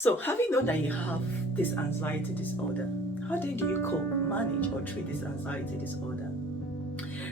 So, having known that you have this anxiety disorder, how then do you cope, manage, or treat this anxiety disorder?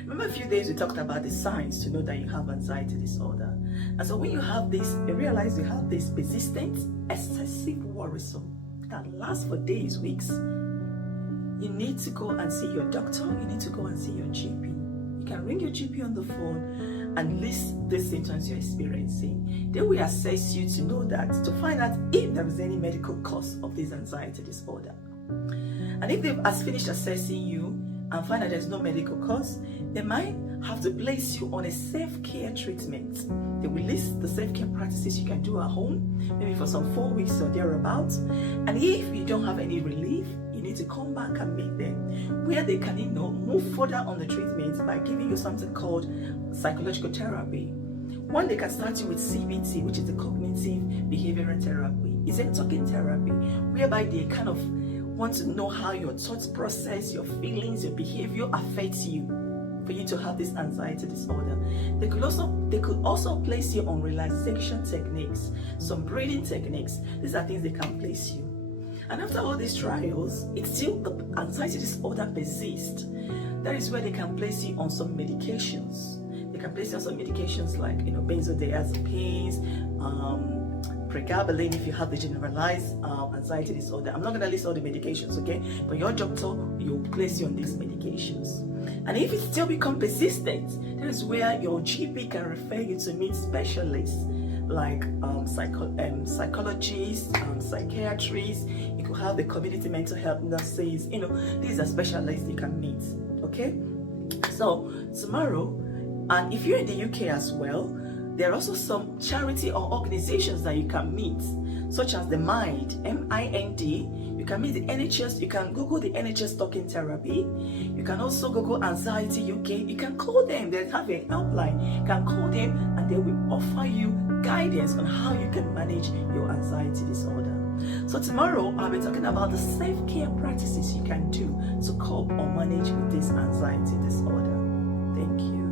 Remember a few days we talked about the signs to know that you have anxiety disorder. And so when you have this, you realize you have this persistent, excessive worrisome that lasts for days, weeks. You need to go and see your doctor, you need to go and see your GP. You can ring your GP on the phone and list the symptoms you're experiencing. Then we assess you to know that, to find out if there is any medical cause of this anxiety disorder. And if they've finished assessing you and find that there's no medical cause, they might have to place you on a self-care treatment. They will list the self-care practices you can do at home, maybe for some 4 weeks or thereabouts. And if you don't have any relief, you need to come back and meet them, where they can, move further on the treatment by giving you something called psychological therapy. One, they can start you with CBT, which is the cognitive behavioral therapy. It's a talking therapy, whereby they kind of want to know how your thoughts process, your feelings, your behavior affects you, for you to have this anxiety disorder. They could also place you on relaxation techniques, some breathing techniques. These are things they can place you. And after all these trials, it's still the anxiety disorder persists. That is where they can place you on some medications. They can place you on some medications like benzodiazepines, pregabalin if you have the generalized anxiety disorder. I'm not going to list all the medications, okay? But your doctor will place you on these medications. And if it still becomes persistent, that is where your GP can refer you to meet specialists like psychologists, psychiatrists. You could have the community mental health nurses. These are specialists you can meet, okay? So tomorrow, and if you're in the UK as well, there are also some charity or organizations that you can meet, such as the MIND, M-I-N-D. You can meet the NHS. You can Google the NHS talking therapy. You can also Google Anxiety UK. You can call them. They have a helpline. You can call them and they will offer you guidance on how you can manage your anxiety disorder. So tomorrow, I'll be talking about the self-care practices you can do to cope or manage with this anxiety disorder. Thank you.